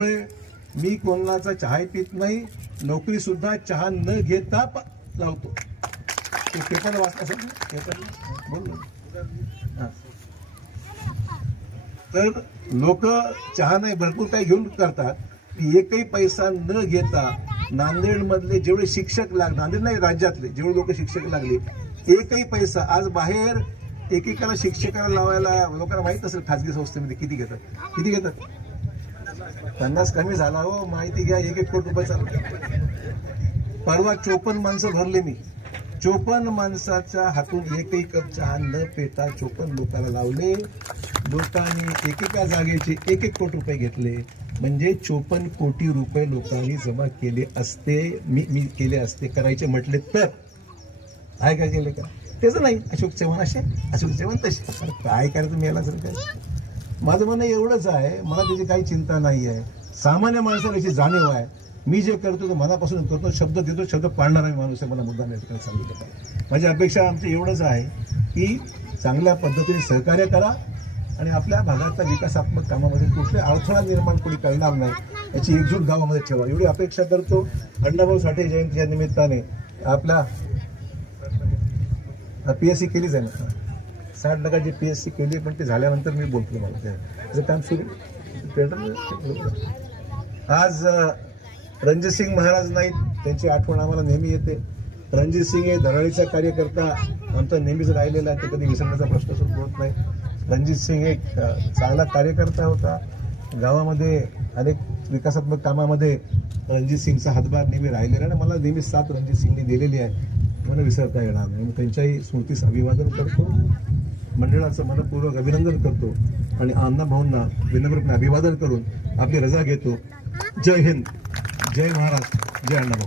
मी कोणाचा चहा पित नाही नोकरी सुद्धा चहा न घेता लावतो. ते पेपर पेपर? बोल तर लोक चहा नाही भरपूर काही घेऊन करतात. की एकही पैसा न घेता नांदेडमधले जेवढे शिक्षक लाग नांदेड नाही राज्यातले जेवढे लोक शिक्षक लागले एकही पैसा आज बाहेर एकेकाला शिक्षकाला लावायला लोकांना माहीत असेल खाजगी संस्थेमध्ये किती घेतात. किती घेतात? पन्नास कमी झाला हो माहिती घ्या एक एक कोटी रुपये चालू परवा चोपन्न माणसं भरले मी. चोपन्न माणसाच्या हातून एकही कप चहा न पेता चोपन्न लोकांना लावले. लोकांनी एकेका जागेचे एक एक कोटी रुपये घेतले. म्हणजे चोपन्न कोटी रुपये लोकांनी जमा केले असते मी मी केले असते करायचे म्हटले तर. काय का केले का? त्याचं नाही. अशोक चव्हाण असे अशोक चव्हाण तसे. काय करायचं मी याला सर काय माझं म्हणणं एवढंच आहे मला त्याची काही चिंता नाही आहे सामान्य माणसाला याची जाणीव आहे. मी जे करतो ते मनापासून करतो शब्द देतो शब्द पाळणारा मी माणूस आहे मला मुद्दा या ठिकाणी सांगितलं माझी अपेक्षा आमची एवढंच आहे की चांगल्या पद्धतीने सहकार्य करा आणि आपल्या भागातल्या विकासात्मक कामामध्ये कुठले अडथळा निर्माण कोणी करणार नाही याची एकजूट गावामध्ये ठेवा. एवढी अपेक्षा करतो. अण्णाभाऊ साठे जयंतीच्या निमित्ताने आपल्या पी एस सी केलीच आहे ना साठ टक्काची पी एस सी केली पण ते झाल्यानंतर मी बोलतो मला ते त्याचं काम सुरू. आज अ, रणजितसिंग महाराज नाहीत. त्यांची आठवण आम्हाला नेहमी येते. रणजितसिंग हे धडाडीचा कार्यकर्ता. आमचा नेहमीच राहिलेला आहे. ते कधी विसरण्याचा प्रश्न सुरू होत नाही. रणजितसिंग एक चांगला कार्यकर्ता होता. गावामध्ये अनेक विकासात्मक कामामध्ये रणजितसिंगचा हातभार नेहमी राहिलेला आहे. आणि मला नेहमी साथ रणजितसिंगने दिलेली आहे. मला विसरता येणार नाही. मी त्यांच्याही स्मृतीस अभिवादन करतो. मंडळाचं मनपूर्वक अभिनंदन करतो आणि अण्णा भाऊंना विनम्रपणे अभिवादन करून आपली रजा घेतो. जय हिंद. जय महाराज जय अण्णाभाऊ